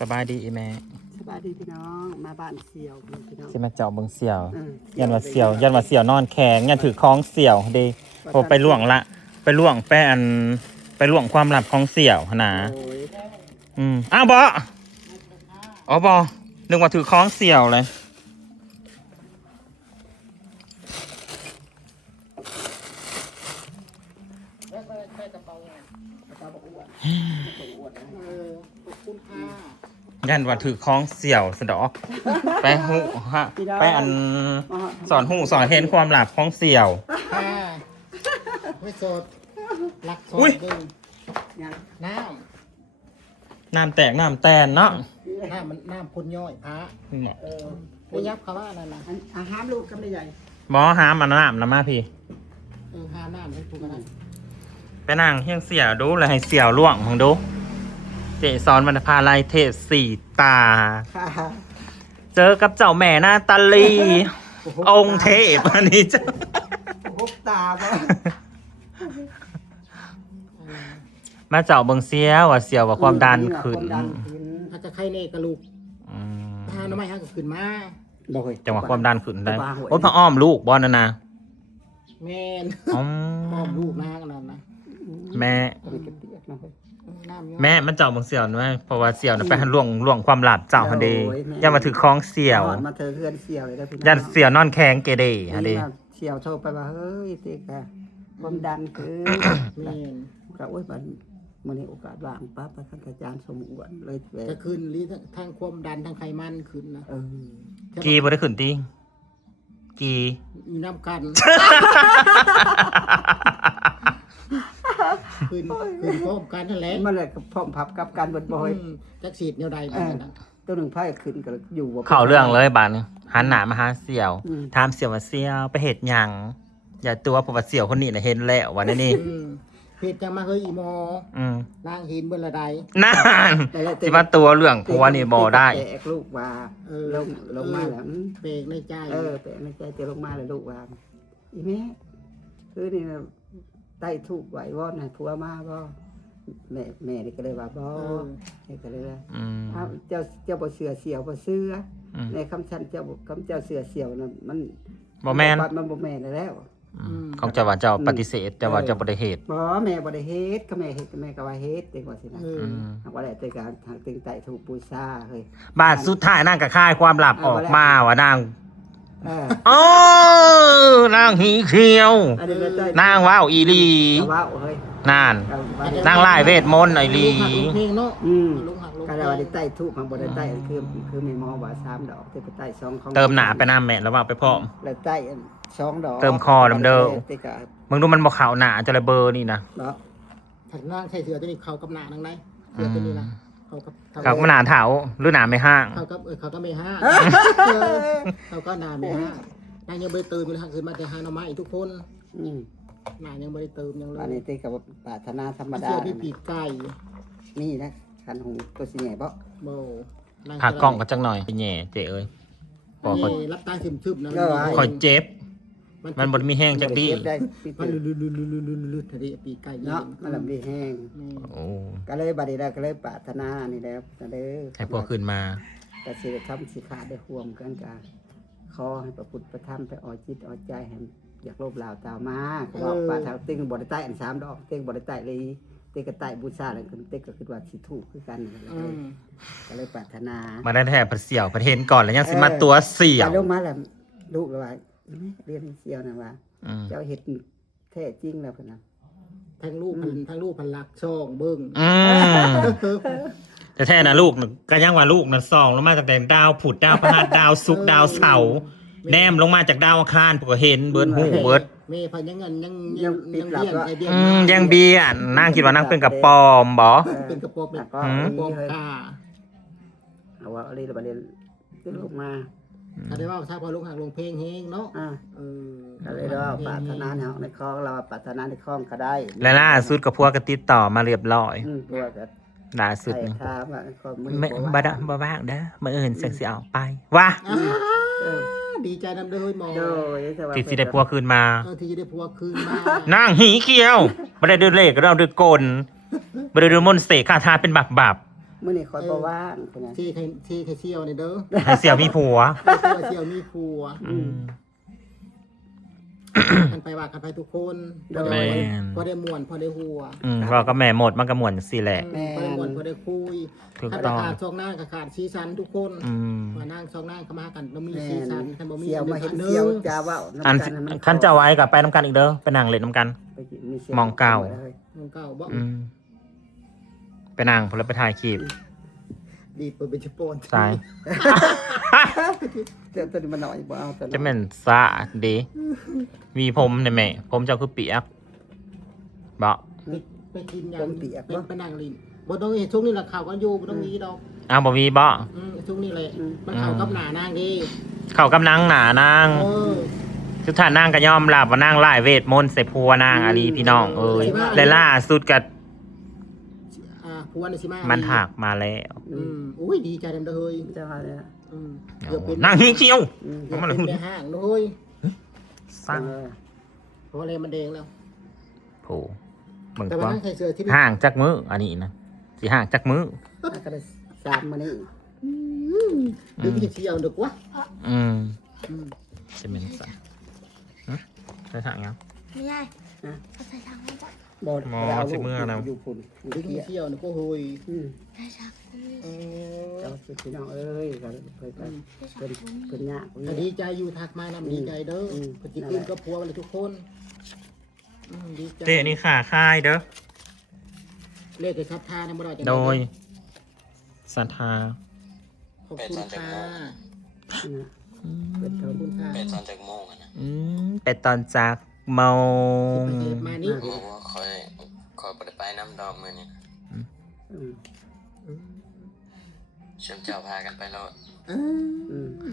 สบายดีแม่สบายดีพี่น้องมาบ้านเสี่ยวพี่น้องสิมาเจาะเบิ่งเสี่ยวยันว่าเสี่ยวยันว่าเสี่ยวนอนแข็งยันถือคล้องเสี่ยวเด้พอไปล่วงละไปล่วงแป้นไปล่วงความลับของเสี่ยวหนาอ้าวบ่อ๋อบ่นึกว่าถือคล้องเสี่ยวเลยยันว่าถือคล้องเสี่ยวสะดอกไปหูฮะไปสอนหูสอนเห็นความลับของเสี่ยวไม่สดรักสดดึงน้ำแตกน้ำแตนเนาะน้ำพ่นย่อยพระไม่ยับเขาว่าอะไรนะห้ามลูกกันไม่ใหญ่หมอหามอันน้ำนะมาพี่ห้ามน้ำให้ถูกกันไปนั่งเฮียงเสี่ยวดูเลยให้เสี่ยวล่วงมึงดูเจสอนวรรณภาลัยเทพสี่ตาเจอกับเจ้าแม่นาตาลีองค์เทพอันนี้เจ้าพบตาบ่มาเจ้าเบิงเสียวว่าเสี่ยวว่าความดันขึ้นถ้าจะไข้เน่กระลูกถ้าน้ำไม่ฮักก็ขึ้นมาจังหวะความดันขึ้นได้โอ้พระอ้อมลูกบอลนะแม่อ้อมลูกนะกันนะแม่มันเจ้าบางเสี่ยวนะเพราะว่าเสี่ยวนะไปหันล่วงความหลับเจ้าฮันเดย์ย่ามาถือคล้องเสี่ยวมาเธอเพื่อนเสี่ยวเลยนะพี่ยันเสี่ยวนอนแข็งเกเดฮันเดย์เสี่ยวโทรไปว่าเฮ้ยติ๊กอะความดันคือก็โอ้ยมันมื่อนี้โอกาสว่างปั๊บท่านอาจารย์สมอ้วนเลยจะขึ้นหรือทั้งความดันทั้งไขมันขึ้นนะกีบ่ได้ขึ้นตีกีมีน้ำกันขึ้นพร้อมกันนั่นแหละมันเลยพร้อมพับกับการบดบอยจักสีดแนวใดบ้างนะตัวหนึ่งไพ่ขึ้นก็อยู่เข้าเรื่องเลยบานหันหน้ามาหาเสี่ยวถามเสี่ยวว่าเสี่ยวไปเหตุหยังอย่าตัวเพราะว่าเสี่ยวคนนี้น่ะเห็นแล้ววันนี้เหตุจังมาเฮ้ยอีโมนางหินเบลใดนั่นที่ว่าตัวเรื่องผัวนี่บ่ได้แตกลูกว่าลงมาแล้วเปกในใจเปกในใจจะลงมาแล้วลูกว่าอีแม่คือนี่ไต่ถูกไหววอนให้ผัวมาบ่แม่นี่ก็เลยว่าบ่นี่ก็เลยเจ้าบ่เสือเสี่ยวบ่เสือในคำชั้นเจ้าเสือเสี่ยวน่ะมันบ่แม่นมันบ่แม่นแล้วของเจ้าว่าเจ้าปฏิเสธเจ้าว่าเจ้าบ่ได้เหตุบ่แม่บ่ได้เฮ็ดก็แม่เฮ็ดแม่ก็ว่าเฮ็ดจังว่าสินะบ่ได้แต่การทางตึงไต่ถูกปูซ่าเฮ้ยบาดสุดท้ายนางก็คายความลับออกมาว่านางนางหีเขียวนางว้าวอีลีนานนางไล่เวทมนต์ไอลีก็ได้ว่าได้ใต้ทูบมาบ่ได้ใต้คือมีหมอว่า3ดอกที่ไปใต้2ของเติมหนาไปน้ำแม่แล้วว่าไปพร้อมแล้วใต้2ดอกเติมคอน้ำเด้อมึงดูมันบ่ขาวหนาจะเลยเบอร์นี่นะเนาะถ้าหน้าใช่เสือตัวนี้เขากับหนาทั้งไหนเสือตัวนี้นะเขาก็หนาเถาหรือหนาไม่ห้างเขาก็ไม่ห้างเขาก็หนาไม่ห้างนางยังไม่เติมเลยค่ะคือมาแต่หาหน่อไม้ทุกคนนางยังไม่ได้เติมยังเลยอันนี้ตีกับปรารถนาธรรมดาเสือพี่ปีกไก่นี่นะคันหงตัวสีแหน่บ่หักกล้องกันจังหน่อยแหน่เจ๊เอ้ยพอรับตาซึมๆนะคอยเจ็บมันบดมีแห้งจากดีมันลุดๆทะเลปีกไก่เนาะมันมีแห้งก็เลยบัดนี้แล้วก็เลยปรารถนานี่แล้วเด้อให้พวกขึ้นมาก็สิทำสิขาได้ห่วมกันกันขอให้พระพุทธพระธรรมไปอ่อยจิตอ่อยใจให้อยากโลภลาวตามมาบอกปาทางตึงบ่ได้ใต้อัน3ดอกตึงบ่ได้ใต้เลยตึงก็ใต้บูชาแล้วตึงก็คิดว่าสิถูกคือกันก็เลยปรารถนามาได้แท้พระเสี่ยวประเทศก่อนแล้วยังสิมาตัวเสี่ยวลงมาแล้วลูกแล้วว่าเรียนเสี่ยวนะว่าเจ้าเฮ็ดแท้จริงแล้วพุ่นน่ะทั้งลูกพันลักช่องเบิ่งแต่แท้น่ะลูกก็ยังว่าลูกน่ะส่องลงมาจากดาวผุดดาวพฤหัสดาวศุกร์ดาวเสาร์แนมลงมาจากดาวอังคารพวกเห็นเบิดหูเบิดแม่พันยังเงินยังเบี้ยยังเบี้ยนางคิดว่านางเป็นกับปอมบ่เป็นกับปอมกาเอาว่าอะไรประเด็นขึ้นลงมาได้ว่าถ้าพอลงหักลงเพลงเฮงเนาะก็เลยว่าปรารถนาเนาะในคลองเราปรารถนาในคลองก็ได้และล่าสุดกับพวกก็ติดต่อมาเรียบร้อยพวกก็ล่าสุดนี่ไม่บ่บ้างเด้อมื้ออื่นสิเอาไปว่ะดีใจนำเด้อหมอที่สิได้พัวคืนมาที่จะได้พัวคืนมานางหีเขียวบ่ได้ด้วยเลขเราด้วยกลบ่ได้ด้วยมนต์เสกคาถาเป็นบัก มื้อนี้คอยบ่ว่างพุ่นน่ะ ที่ใครเชี่ยวนี่เด้อ ให้เสี่ยวมีผัว เชี่ยวมีผัว กันไปว่ากันไปทุกคนพอได้ม่วนพอได้หัว เราก็แม่หมดมันก็หมวนสิแหละ พอได้ม่วนพอได้คุย ถูก ถ้า ต้อง ขาดช่องหน้าก็ขาดซีซันทุกคนว่านั่งช่องหน้าก็มากันบ่มีซีซันคันบ่มี เสี่ยวมาเห็นเสี่ยวจ้าเว้า อัน ำกั คันจะเอาไว้กับไปน้ำกันอีกเด้อไปนั่งเล่นน้ำกัน ไปกินเสี่ยว มองเก่า มึงเก่าบ่ ไปนั่งพลไปถ่ายคลิป ดีเปิดเป็นชิปโปน ตาย เดี๋ยวตัวนี้มันน้อยบ่เอาตัว จะเป็นสะดีมีผมเนี่ยแม่ผมเจ้าคือเปียกบอก ไปกินอย่างไปนั่งลินบ่ต้องเห็นช่วงนี้ล่ะข่าวกันอยู่บ่ต้องมีดอก อ้าวบ่มีบ่ ช่วงนี้แหละมันเข้ากับหน้านางดี เขากำลังหนานางทุกท่านนางก็ยอมรับว่านางไล่เวทมนต์ใส่พัวนางอาลีพี่น้องเอ้ยและล่าสุดกับ ผัวนี่สิมา มันหักมาแล้ว อุ้ยดีใจเด้อเฮ้ย จ้าเนี่ย เกือบเป็น นางหิ้งเชียว เกือบเป็นในห้างเฮ้ย สร้าง เพราะอะไรมันแดงแล้ว โผมึง แต่ ก็ ว่านั่งใส่เสื้อที่ ห่างจากมืออันนี้นะสิห่างจากมือ ก็ได้3มื้อนี้ ดึงเชียวดึกวะ จะเป็นสัตว์ใช่ทางยัง ไม่ได้เอาใส่ถังไว้ก่อน บ่ หมอสิมื้อนะ อยู่พุ่น ดึงเชียวดึกก็เฮ้ย ได้ชักคุณ เจ้าสิพี่น้องเอ้ยก็เพิ่น ได้ชักคุณ เพิ่นยาก ดีใจอยู่ทักมานำดีใจเด้อปฏิกิริยากับผัวเลยทุกคนดีใจ เตะนี่ขาค่ายเด้อ เลขทับทานะบ่ได้ โดยศรัทธา ขอบคุณค่ะ เป็น ขอบคุณค่ะ เป็ดตอนจากโมงอะนะ เป็ดตอนจากเมา มานี่ โอ้โหคอยปฏิไปน้ำดอกมือนี่นะเชื่อมเจ้าพากันไปแล้ว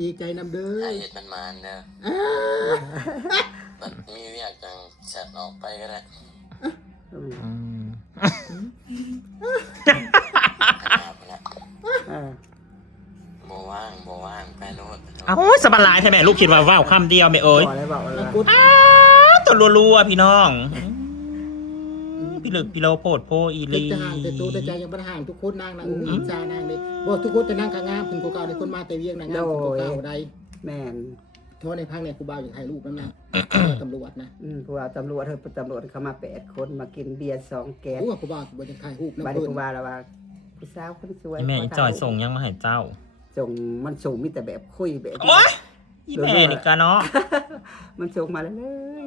ดีใจนำเด้อ ไอเห็ดมันมานเด้อมันมีเรียกจังแสบออกไปก็ได้โบว่างไปโลด อ้าวสบายใช่ไหมลูกคิดว่าว้าวคำเดียวไม่เอ่ย บอกอะไรบอกอะไร ตัวรัวๆพี่น้องพี่ลึกพี่โลโพดโพอี ติด ลี จะห่างแต่ตัวแต่ใจยังบ่ห่างทุกคนนางนะอุ้ยใจนางเลยบอกทุกคนแต่นางกางามถึงกูเก่าในคนมาแต่เวียงนางงามถึงกูเก่าใด แม่น โทษในพังเนี่ยกูบ่าวอย่างถ่ายรูปนั่นนะตำรวจนะ ผู้ว่าตำรวจตำรวจเข้ามา8คนมากินเบียร์2แก้ว กูว่ากูบ่าวกูบ่าวอย่างถ่ายรูปนะ บัดนี้ เพิ่น ผู้ว่าแล้วว่าผู้สาวคนสวย แม่อีจอยส่งยังมาให้เจ้า ส่งมันส่งมีแต่แบบคุยแบบ โอ๊ยอีแม่นี่กันเนาะ มันส่งมาเลย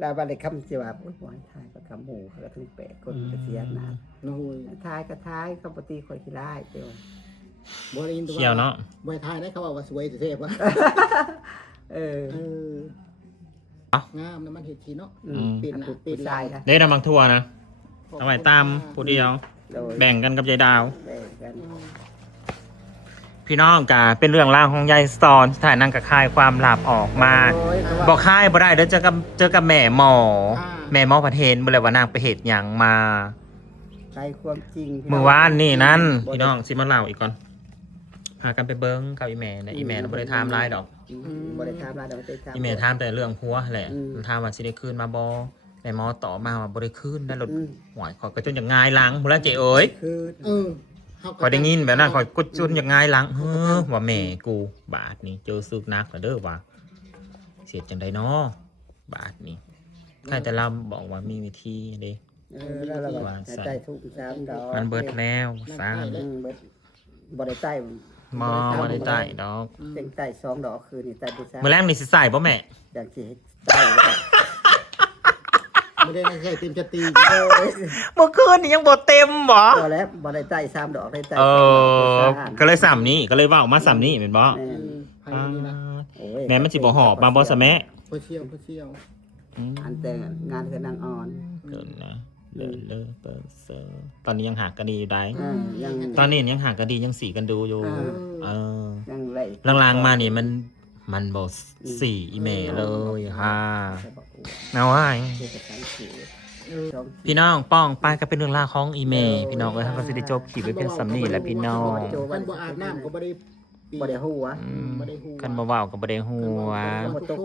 แล้วบัดนี้คำสิว่าโอ้ยบ่ให้ทายกับคำหมู่เขาถึง8คนก็เสียหน้า โอ้ย ทายก็ทายเขาปกติข่อยขี้ร้ายเด้อ บ่ได้ยินตัว เขียวเนาะ บ่ถ่ายได้เขาบอกว่าสวยเท่ๆวะงามนะมันเห็ดขี้เนาะเป็นน่ะเป็น ทายค่ะ ได้ดำบังทัวนะเอาไว้ตามผู้เดียว แบ่งกันกับยายดาว แบ่งกัน พี่น้องกะเป็นเรื่องราวของยายสอนถ่ายนั่งกับค่ายความลับออกมา บอกค่ายบ่ได้เดี๋ยวเจอกับแม่หมอแม่หมอประเทศบ่เลยว่านางไปเหตุหยังมา ใช้ความจริง เมื่อวานนี่นั่นพี่น้องสิมาเล่าอีกก่อนพากันไปเบิ้งกับอีแม่นะอีแม่เราบ่ได้ถามหลายดอก บ่ได้ถามมาดอกได้ถาม อีแม่ถามแต่เรื่องผัวแหละถามว่าสิได้คืนมาบ่แม่หมอตอบมาว่าบ่ได้คืนได้รถหวยขอยก็จนอย่างง่ายหลังพุ่นละเจ้เอ๋ย คือ ขอยได้ยินแบบนั้นขอยก็จนอย่างง่ายหลังเฮ้อว่าแม่กูบาทนี่เจอซึกนักแล้วเด้อว่าเสียจังไดเนาะบาทนี่ใครแต่เราบอกว่ามีวิธีเด้ แล้วเราก็ใจทุก3ดอก มันเบิดแล้วซ่าน บ่ได้ใต้ บ่ได้ใต้ดอก เต็งใต้2ดอกคือนี่ใต้ที่3 มื้อแรกนี่สิใส่บ่แม่ อย่างสิใต้ ไม่ได้ใช่เต็มจะตี เมื่อคืนนี่ยังบ่เต็มบ่ พอแล้วบ่ได้ใต้3ดอกได้ใต้ ก็เลย3นี้ก็เลยว่าออกมา3นี้แม่นบ่ ภายในนี้นะ แม่มันสิบ่หอบมาบ่ซะแม่ พอเชี่ยว อันแต่งานคือนางอ่อน เดินนะเดินเลยเปิดเซอร์ตอนนี้ยังหากันดีอยู่ได้ ยัง ตอนนี้ยังหากันดียังสีกันดูอยู่ยังไล่ ลางๆมานี่มันบอสี่อีเมลเลยค่ะเอาไว้พี่น้องป้องป้ายก็เป็นเรื่องราวของอีเมลพี่น้องเอ้ยท่านก็สิได้จบคลิปไว้เพียงสำนีแหละพี่น้อง มันบ่อาบน้ำก็บ่ได้ บ่ได้ฮู้วะ กันบ่เว้ากับบ่ได้ฮู้ว่า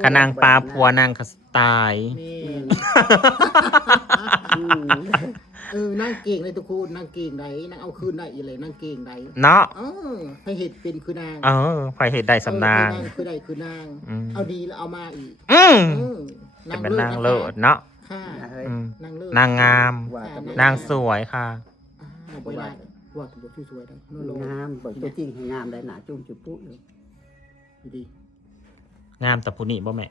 ขนางปลาผัวนางก็ตาย นี่ นั่งเก่งเลยทุกคนนั่งเก่งใดนั่งเอาคืนได้อีเลยนั่งเก่งใด เนาะ ให้เห็ดเป็นคือนาง ไฟเห็ดได้สำนาง คือใดคือนาง เอาดีแล้วเอามาอีก จะเป็นนางเลิศเนาะ ค่ะ อืม นางเลิศ นางงาม ว่าแต่ นางสวยค่ะ เวลาว่าตัวที่สวยได้น งามเบิกตัวจริงให้งามได้หนาจุ่มจุ๊บปุ๊เลย ดี งามแต่ผู้นี้บ่แม่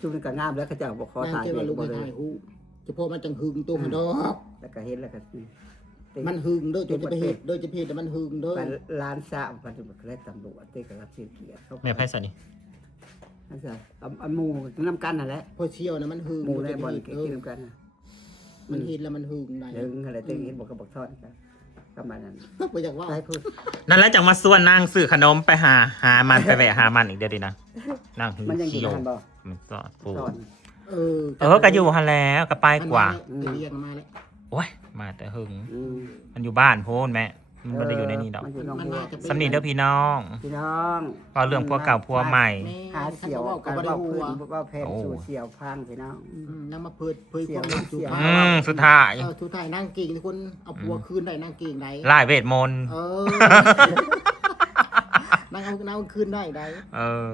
จุ่มนี่ก็งามแล้วเขาจะบอกขอน าง ถ่าย เจ้า เด็ ลู ก ก บ่ ไม่ เลย ถ่ายหูเฉพาะมันจังหึงตัวมันดอก แล้วก็เห็นแล้วก็ มันหึงเด้อจนจะไปเห็ดเด้อจะเพศแต่มันหึงเด้อ ไปร้านซาปัจจุบันได้ตำรวจได้กับรับเสียเกียรติเขา แม่ไพ่สันนี่ นั่นสิเอาหมูน้ำกันนั่นแหละ พอเชี่ยวนะมันหึง หมูได้บอล เอ กิ อน น้ำกัน มันเห็นแล้วมันหึงได้ เรื่องอะไรเต็งเห็นบอกกระบอกทอดกันประมาณนั้น ไปจากว่า ได้พูด นั่นแหละจังมาส่วนนางซื้อขนมไปหามันไปแวะหามันอีกเดียวดีนะนาง มันยังอ เขี ยู่ ยว ในบ่ มันก็ปู ตอน ก็อยู่หันแล้วก็ไปกว่า เรียกมาแล้ว โอ้ยมาแต่หึงมันอยู่บ้านโพนแม่มันไม่ได้อยู่ในนี้ดอก มันอยู่น้อง มัน บัว น่าจะเป็น สำนีเด้อพี่น้อง พี่น้อง พอเรื่องพวกเก่าพวกใหม่ หาเสี่ยว กั กั บบ ได้ ว่า หั พื้ วน ว่าแพนสู่เสี่ยวพังพี่น้อง นั่งมาเผยความรู้สุด สุดท้าย สุดท้ายนั่งเก่งทุกคนเอาผัวคืนได้นั่งเก่งได้ ไล่เวทมนต์ นั่งเอาคืนได้ได้ เออ